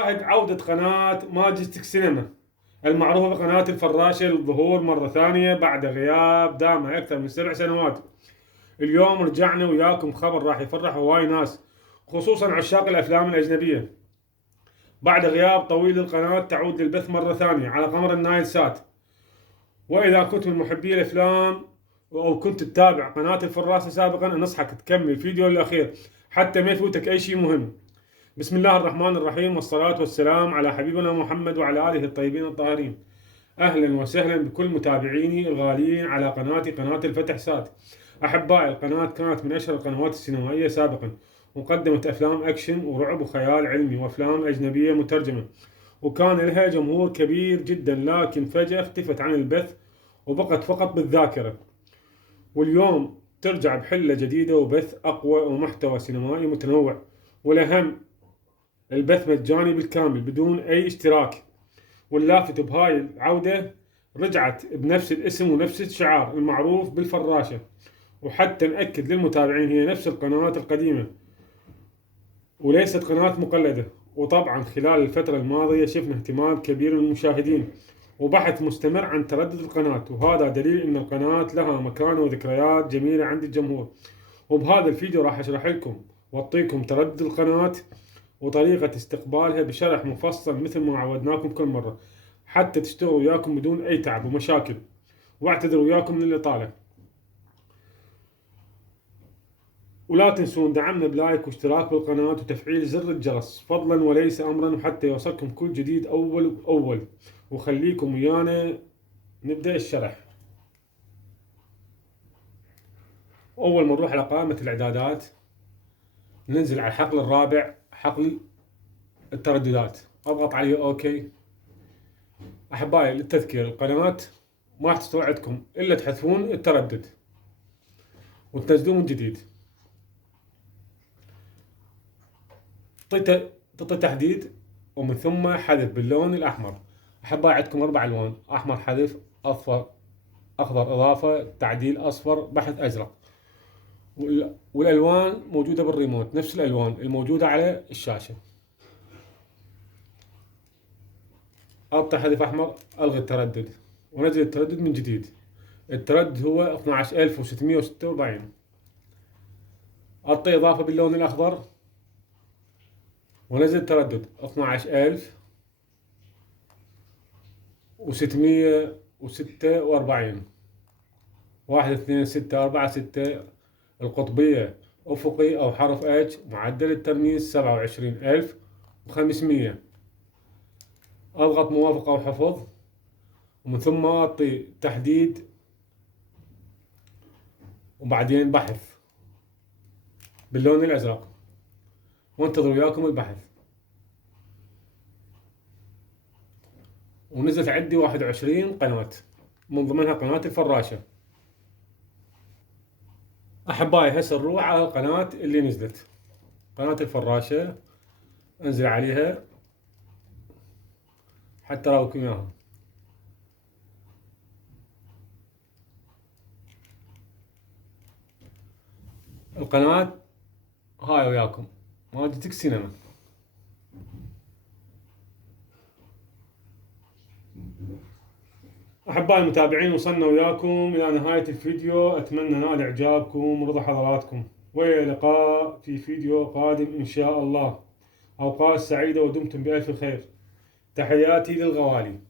عودة قناة ماجستيك سينما المعروفة بقناة الفراشة للظهور مرة ثانية بعد غياب دام أكثر من 7 سنوات. اليوم رجعنا وياكم خبر راح يفرح هواي ناس، خصوصا عشاق الأفلام الأجنبية. بعد غياب طويل القناة تعود للبث مرة ثانية على قمر النايل سات. وإذا كنت من محبي الأفلام أو كنت تتابع قناة الفراشة سابقا، أنصحك تكمل الفيديو للأخير حتى ما يفوتك أي شيء مهم. بسم الله الرحمن الرحيم، والصلاة والسلام على حبيبنا محمد وعلى آله الطيبين الطاهرين. أهلا وسهلا بكل متابعيني الغاليين على قناتي، قناة الفتح سات. أحبائي، القناة كانت من أشهر القنوات السينمائية سابقا، وقدمت أفلام أكشن ورعب وخيال علمي وأفلام أجنبية مترجمة، وكان لها جمهور كبير جدا، لكن فجأة اختفت عن البث وبقت فقط بالذاكرة. واليوم ترجع بحلة جديدة وبث أقوى ومحتوى سينمائي متنوع، والأهم البث مجاني بالكامل بدون أي اشتراك. واللافت بهاي العودة رجعت بنفس الاسم ونفس الشعار المعروف بالفراشة، وحتى نأكد للمتابعين هي نفس القناة القديمة وليست قناة مقلدة. وطبعا خلال الفترة الماضية شفنا اهتمام كبير من المشاهدين وبحث مستمر عن تردد القناة، وهذا دليل ان القناة لها مكانة وذكريات جميلة عند الجمهور. وبهذا الفيديو راح اشرح لكم واعطيكم تردد القناة وطريقة استقبالها بشرح مفصل مثل ما عودناكم كل مرة، حتى تشتغل وياكم بدون أي تعب ومشاكل. واعتذر وياكم من الإطالة، ولا تنسون دعمنا بلايك واشتراك بالقناة وتفعيل زر الجرس فضلا وليس أمرا، حتى يوصلكم كل جديد أول بأول. وخليكم ويانا نبدأ الشرح. أول ما نروح على قائمة الإعدادات ننزل على الحقل الرابع، حقل الترددات، أضغط عليه أوكي. أحبائي، للتذكير القناة ما راح تستوعبكم إلا تحذفون التردد وتنزلون من جديد. تعطي تحديد ومن ثم حذف باللون الأحمر. أحبائي، عندكم 4 ألوان: أحمر حذف، أصفر أخضر إضافة، تعديل أصفر، بحث أزرق. والألوان موجودة بالريموت، نفس الألوان الموجودة على الشاشة. أعطي حذف أحمر، ألغي التردد ونزل التردد من جديد. التردد هو 12646. أعطي إضافة باللون الأخضر ونزل التردد 12646. 12646. القطبية أفقي أو حرف H، معدل الترميز 27500. أضغط موافق أو حفظ، ومن ثم أعطي تحديد وبعدين بحث باللون الأزرق، وانتظر وياكم البحث. ونزلت عندي 21 قناة من ضمنها قناة الفراشة. أحبائي، هسه نروح على القناة اللي نزلت، قناة الفراشة. انزل عليها حتى أراويكم إياها. القناة هاي وياكم، ماجستيك سينما. أحبائي المتابعين، وصلنا وياكم إلى نهاية الفيديو، أتمنى نال إعجابكم ورضا حضراتكم، وإلى اللقاء في فيديو قادم إن شاء الله. أوقات سعيدة ودمتم بألف خير. تحياتي للغوالي.